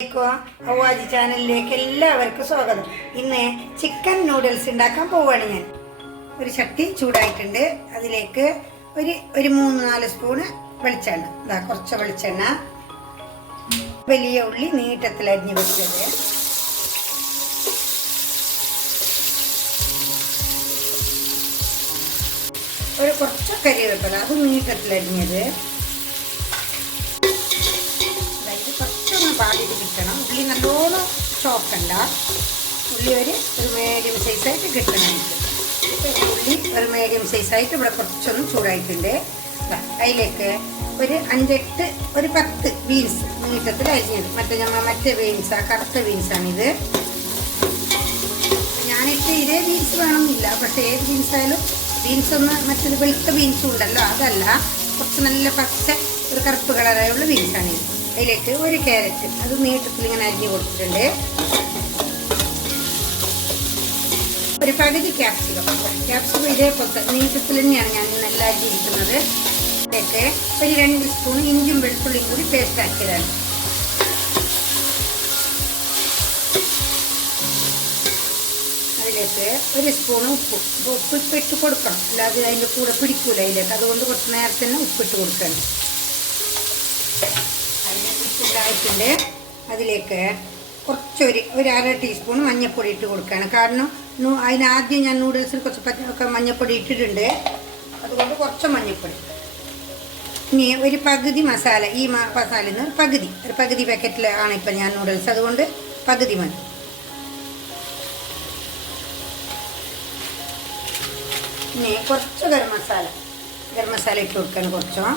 അവ്വാജി ചാനലിലേക്ക് എല്ലാവർക്കും സ്വാഗതം. ഇന്ന് ചിക്കൻ നൂഡിൽസ് ഉണ്ടാക്കാൻ പോവുകയാണ് ഞാൻ. ഒരു ചട്ടി ചൂടായിട്ടുണ്ട്. അതിലേക്ക് ഒരു 3-4 സ്പൂണ് വെളിച്ചെണ്ണ. കുറച്ച് വെളിച്ചെണ്ണ, വലിയ ഉള്ളി നീട്ടത്തിൽ അരിഞ്ഞ് വെച്ചത്, കുറച്ച് കരിവേപ്പില അത് നീട്ടത്തിൽ അരിഞ്ഞത്. പാടിയിട്ട് കിട്ടണം. ഉള്ളി നല്ലോണം ചോക്കണ്ട. ഉള്ളി ഒരു മീഡിയം സൈസായിട്ട് കിട്ടണം. ഉള്ളി ഒരു മീഡിയം സൈസായിട്ട് ഇവിടെ കുറച്ചൊന്നും ചൂടായിട്ടുണ്ട്. അതിലേക്ക് ഒരു 10 ബീൻസ് നീട്ടത്തിൽ അരിഞ്ഞത്. മറ്റേ ബീൻസാണ്, കറുത്ത ബീൻസാണിത്. ഞാനിട്ട് ഇതേ ബീൻസ് വേണമെന്നില്ല, പക്ഷേ ഏത് ബീൻസായാലും ബീൻസൊന്ന് മറ്റൊരു വെളുത്ത ബീൻസും ഉണ്ടല്ലോ, അതല്ല, കുറച്ച് നല്ല പച്ച ഒരു കറുപ്പ് കളറായുള്ള ബീൻസാണിത്. അതിലേക്ക് ഒരു ക്യാരറ്റ് അത് നീട്ടത്തിൽ ഇങ്ങനെ അരിഞ്ഞ് കൊടുത്തിട്ടുണ്ട്. ഒരു പകുതി ക്യാപ്സിക്കം ഇതേപോലത്തെ നീട്ടത്തിൽ തന്നെയാണ് ഞാൻ നല്ല അരിഞ്ഞിരിക്കുന്നത്. ഇതിലേക്ക് ഒരു 2 സ്പൂൺ ഇഞ്ചും വെളുത്തുള്ളിയും കൂടി പേസ്റ്റ് ആക്കിയതാണ്. അതിലേക്ക് ഒരു സ്പൂൺ ഉപ്പിട്ട് കൊടുക്കണം, അല്ലാതെ അതിൻ്റെ കൂടെ പിടിക്കൂല അതിലേക്ക്. അതുകൊണ്ട് കുറച്ച് നേരത്തെ തന്നെ ഉപ്പിട്ട് കൊടുക്കണം. ായിട്ടുണ്ട്. അതിലേക്ക് ഒരു 1/2 ടീസ്പൂൺ മഞ്ഞൾപ്പൊടി ഇട്ട് കൊടുക്കുകയാണ്. കാരണം അതിനാദ്യം ഞാൻ നൂഡിൽസിൽ കുറച്ച് മഞ്ഞൾപ്പൊടി ഇട്ടിട്ടുണ്ട്, അതുകൊണ്ട് കുറച്ച് മഞ്ഞൾപ്പൊടി. ഇനി ഒരു പകുതി മസാല, ഈ മസാലയിൽ നിന്ന് ഒരു പകുതി പാക്കറ്റിലാണ് ഇപ്പം ഞാൻ നൂഡിൽസ്, അതുകൊണ്ട് പകുതി മതി. ഇനി കുറച്ച് ഗരം മസാല ഇട്ട് കൊടുക്കാൻ. കുറച്ചോ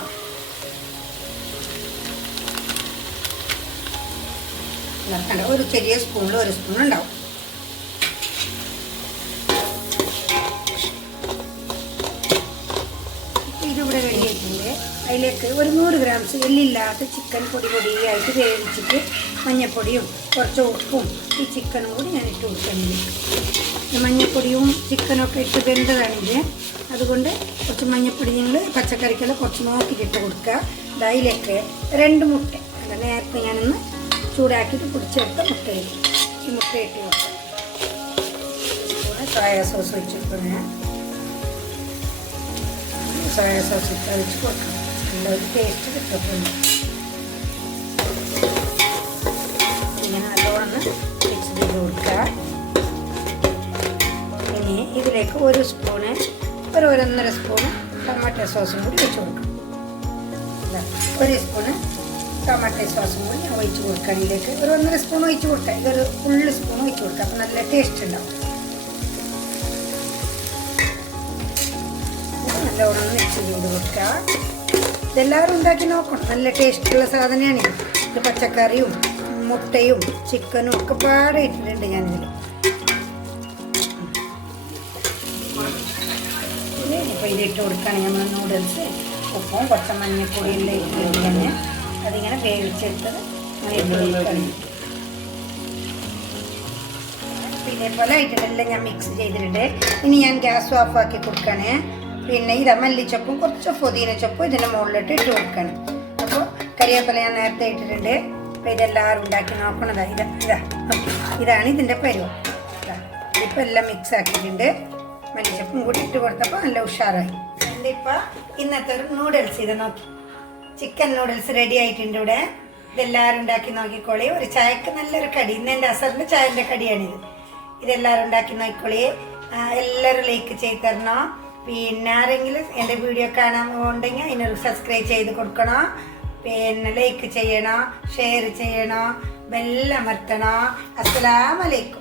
ഒരു ചെറിയ സ്പൂണിൽ 1 സ്പൂൺ ഉണ്ടാവും. ഇതിവിടെ റെഡിയായിട്ടുണ്ട്. അതിലേക്ക് ഒരു 100 ഗ്രാംസ് എല്ലില്ലാത്ത ചിക്കൻ പൊടിയായിട്ട് വേവിച്ചിട്ട് മഞ്ഞൾപ്പൊടിയും കുറച്ച് ഉപ്പും ഈ ചിക്കനും കൂടി ഞാൻ ഇട്ട് കൊടുക്കുന്നുണ്ട്. മഞ്ഞൾപ്പൊടിയും ചിക്കനൊക്കെ ഇട്ട് വെന്തതാണിത്, അതുകൊണ്ട് കുറച്ച് മഞ്ഞൾപ്പൊടി നിങ്ങൾ പച്ചക്കറിക്കെല്ലാം കുറച്ച് നോക്കിയിട്ട് കൊടുക്കുക. അതിലേക്ക് 2 മുട്ട നേരത്തെ ഞാനൊന്ന് ചൂടാക്കിയിട്ട് പൊടിച്ചെടുത്ത മുട്ടയിട്ട് ഈ മുട്ടയിട്ട് വെക്കാം. കൂടെ സോയാ സോസ് വെച്ചിട്ടുണ്ട്. സോയാ സോസ് വെച്ച് കൊടുക്കണം, നല്ലൊരു ടേസ്റ്റ് കിട്ടുന്നുണ്ട്. ഇങ്ങനെ നല്ലോണം മിക്സ് ചെയ്ത് കൊടുക്കുക. ഇനി ഇതിലേക്ക് 1 സ്പൂണ് 1.5 സ്പൂണ് ടൊമാറ്റോ സോസും കൂടി വെച്ച് കൊടുക്കണം. 1 സ്പൂണ് ടൊമാറ്റോ സോസും കൂടി ഞാൻ ഒഴിച്ച് കൊടുക്കാം. ഇതിലേക്ക് 1.5 സ്പൂൺ ഒഴിച്ച് കൊടുക്കാം. ഇതൊരു ഫുൾ സ്പൂൺ ഒഴിച്ച് കൊടുക്കാം, അപ്പം നല്ല ടേസ്റ്റ് ഉണ്ടാവും. നല്ലോണം മിക്സ് ചെയ്ത് കൊടുക്കുക. ഇതെല്ലാവരും ഉണ്ടാക്കി നോക്കണം, നല്ല ടേസ്റ്റുള്ള സാധനമാണ്. ഇത് പച്ചക്കറിയും മുട്ടയും ചിക്കനും ഒക്കെ പാടെ ഇട്ടിട്ടുണ്ട് ഞാനിതിൽ. ഇപ്പോൾ ഇതിട്ട് കൊടുക്കുകയാണെങ്കിൽ നമ്മൾ നൂഡിൽസ് ഉപ്പും കുറച്ച് മഞ്ഞൾപ്പൊടിയെല്ലാം ഇട്ട് തന്നെ അതിങ്ങനെ വേവിച്ചെടുത്തത് പിന്നെ പോലെ ആയിട്ടുണ്ടെല്ലാം ഞാൻ മിക്സ് ചെയ്തിട്ടുണ്ട്. ഇനി ഞാൻ ഗ്യാസ് ഓഫാക്കി കൊടുക്കുകയാണ്. പിന്നെ ഇതാ മല്ലിച്ചപ്പും കുറച്ച് പുതിന ചപ്പും ഇതിൻ്റെ മുകളിലിട്ട് ഇട്ട് കൊടുക്കണം. അപ്പോൾ കരിവേപ്പില ഞാൻ നേരത്തെ ഇട്ടിട്ടുണ്ട്. അപ്പോൾ ഇതെല്ലാവരും ഉണ്ടാക്കി നോക്കണതാ. ഇതാണ് ഇതിൻ്റെ പരുവം. ഇപ്പോൾ എല്ലാം മിക്സ് ആക്കിയിട്ടുണ്ട്. മല്ലിച്ചപ്പും കൂടി ഇട്ട് കൊടുത്തപ്പോൾ നല്ല ഉഷാറായി. എൻ്റെ ഇപ്പോൾ ഇന്നത്തെ ഒരു നൂഡിൽസ് ഇത് നോക്കി, ചിക്കൻ നൂഡിൽസ് റെഡി ആയിട്ടുണ്ട് ഇവിടെ. ഇതെല്ലാവരും ഉണ്ടാക്കി നോക്കിക്കോളി. ഒരു ചായക്ക് നല്ലൊരു കടി, ഇന്ന് എൻ്റെ അസറിൻ്റെ ചായൻ്റെ കടിയാണിത്. ഇതെല്ലാവരും ഉണ്ടാക്കി നോക്കിക്കോളി. എല്ലാവരും ലൈക്ക് ചെയ്ത് തരണോ. പിന്നെ ആരെങ്കിലും എൻ്റെ വീഡിയോ കാണാൻ ഉണ്ടെങ്കിൽ അതിനൊരു സബ്സ്ക്രൈബ് ചെയ്ത് കൊടുക്കണോ. പിന്നെ ലൈക്ക് ചെയ്യണോ, ഷെയർ ചെയ്യണോ, ബെല്ലമർത്തണോ. അസ്സലാമു അലൈക്കും.